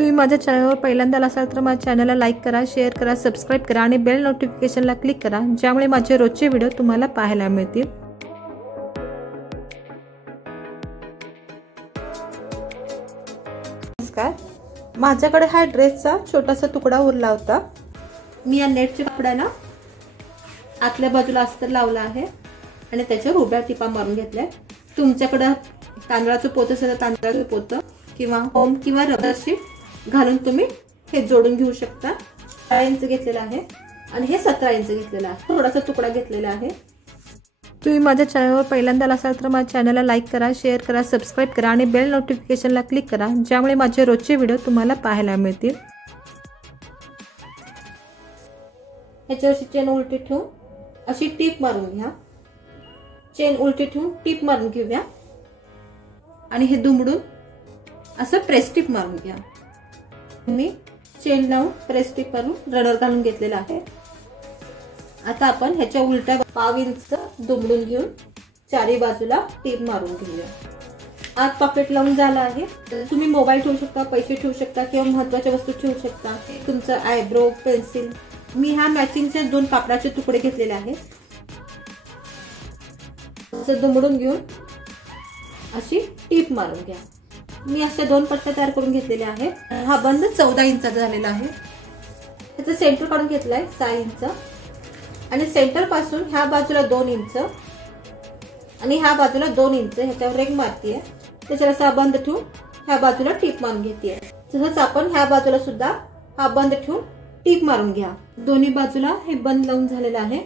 तुम्ही माझ्या चॅनलवर पहिल्यांदा असाल तर माझ्या चॅनलला लाईक करा, शेअर करा, सबस्क्राइब करा आणि बेल नोटिफिकेशनला क्लिक करा, ज्यामुळे माझे रोजचे व्हिडिओ तुम्हाला पाहायला मिळतील। नमस्कार, माझ्याकडे हा ड्रेसचा छोटासा तुकडा उरला होता। मी या नेटच्या कपड्याला आतल्या बाजूला अस्तर लावला आहे आणि त्याच्यावर उभ्या टिपा मारून घेतल्या। तुमच्याकडे तांदळाचं पोतं असेल तर तांदळाचं पोतं किंवा होम किंवा रबर शीट घालून तुम्ही हे जोडून घेऊ शकता। 4 इंच घेतलेला आहे आणि हे 17 इंच घेतलेला आहे। थोडासा तुकडा घेतलेला आहे। तुम्ही माझ्या चॅनलवर पहिल्यांदा असाल तर माझ्या चॅनलला लाईक करा, शेअर करा, सबस्क्राइब करा आणि बेल नोटिफिकेशनला क्लिक करा, ज्यामुळे माझे रोजचे व्हिडिओ तुम्हाला पाहायला मिळतील। याच्यावरची चेन उलटी ठेवून अशी टीप मारून घ्या। चेन उलटी ठेवून टीप मारून घेऊया आणि हे दुमडून असं प्रेस टीप मारून घ्या। मी चेन लावून प्रेस टीप मारून रबर घालून घेतलेला आहे। आता आपण ह्याच्या उलट्या 1/2 इंच दुमडून घेऊन चारी बाजूला टीप मारून घेऊया। आत पॉकेट लावून झाला आहे। तुम्ही मोबाईल ठेवू शकता, पैसे ठेवू शकता किंवा महत्त्वाच्या वस्तू ठेवू शकता। तुमचं आयब्रो, पेन्सिल। मी ह्या मॅचिंगचे 2 कापडाचे तुकडे घेतलेले आहेत। असं दुमडून घेऊन अशी टीप मारून घ्या। मी अशा 2 पट्ट्या तयार करून घेतलेल्या आहेत। हा बंद 14 इंचाचा झालेला आहे। त्याचा सेंटर काढून घेतलाय 6 इंच आणि सेंटर पासून ह्या बाजूला 2 इंच आणि ह्या बाजूला 2 इंच ह्याच्यावर रेघ मारतीये। त्याच्यावर असा बंद ठेवून ह्या बाजूला टीप मारून घेतेय। तसंच आपण ह्या बाजूला सुद्धा हा बंद ठेवून टीप मारून घ्या। दोन्ही बाजूला हे बंद लावून झालेलं आहे।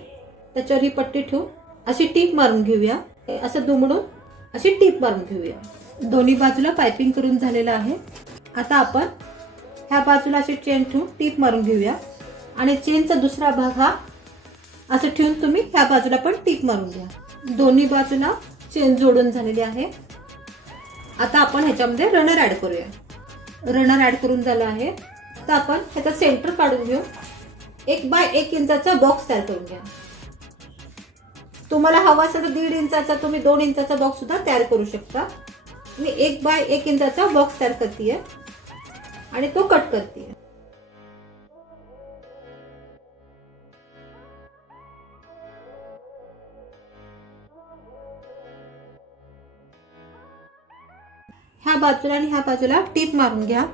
त्याच्यावर ही पट्टी ठेवून अशी टीप मारून घेऊया। असं दुमडून अशी टीप मारून घेऊया। दोन्ही बाजूला पाइपिंग करून झालेलं आहे। आता आपण ह्या बाजूला अशी चेन ठेवून टीप मारून घेऊया आणि चेनचा दुसरा भाग हा असं ठेवून तुम्ही ह्या बाजूला पण टीप मारून घ्या। दोन्ही बाजूला चेन जोडून झालेली आहे। आता आपण ह्याच्यामध्ये रनर ऍड करूया। रनर ऍड करून झालं आहे। आता आपण ह्याचा सेंटर काढून घेऊ 1 बाय 1 इंचाचा बॉक्स तयार करून घ्या। तुम्हाला हवा असेल तर 1.5 इंचाचा तुम्ही 2 इंचाचा बॉक्स सुद्धा तयार करू शकता। मी 1 बाय 1 इंचाचा बॉक्स तयार करतेय आणि तो कट करतेय। ह्या बाजूला आणि ह्या बाजूला टीप मारून घ्या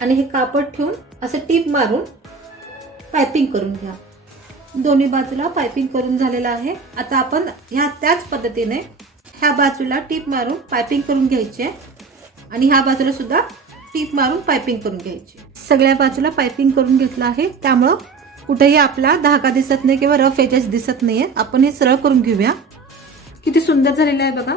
आणि हे कापड ठेवून असं टीप मारून पाइपिंग करून घ्या। दोन्ही बाजूला पाइपिंग करून झालेला आहे। आता आपण ह्या त्याच पद्धतीने ह्या बाजूला टीप मारून पाइपिंग करून घ्यायची आणि ह्या बाजूला सुद्धा टीप मारून पाइपिंग करून घ्यायची। सगळ्या बाजूला पाइपिंग करून घेतलं आहे, त्यामुळे कुठेही आपला धागा दिसत नाही किंवा रफ एजेस दिसत नाहीये। आपण हे सरळ करून घेऊया। किती सुंदर झालेलं आहे बघा।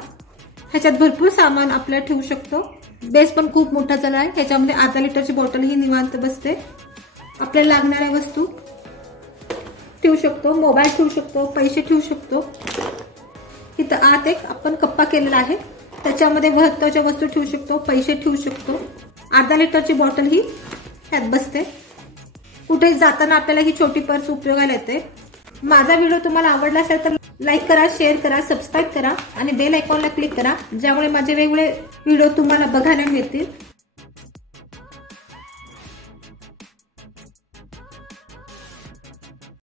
ह्याच्यात भरपूर सामान आपल्याला ठेवू शकतो। बेस पण खूप मोठा झाला आहे। ह्याच्यामध्ये अर्धा लिटरची बॉटल ही निवांत बसते। आपल्याला लागणाऱ्या वस्तू ठेवू शकतो, मोबाईल ठेवू शकतो, पैसे ठेवू शकतो। इथं आत एक आपण कप्पा केलेला आहे, त्याच्यामध्ये महत्त्वाच्या वस्तू ठेवू शकतो, पैसे ठेवू शकतो। अर्धा लिटरची बॉटल ही ह्यात बसते। कुठे जाताना आपल्याला ही छोटी पर्स उपयोगाला येते। माझा व्हिडिओ तुम्हाला आवडला असेल तर लाईक करा, शेअर करा, सबस्क्राइब करा आणि बेल आयकॉनला क्लिक करा, ज्यामुळे माझे वेगवेगळे व्हिडिओ तुम्हाला बघायला मिळतील।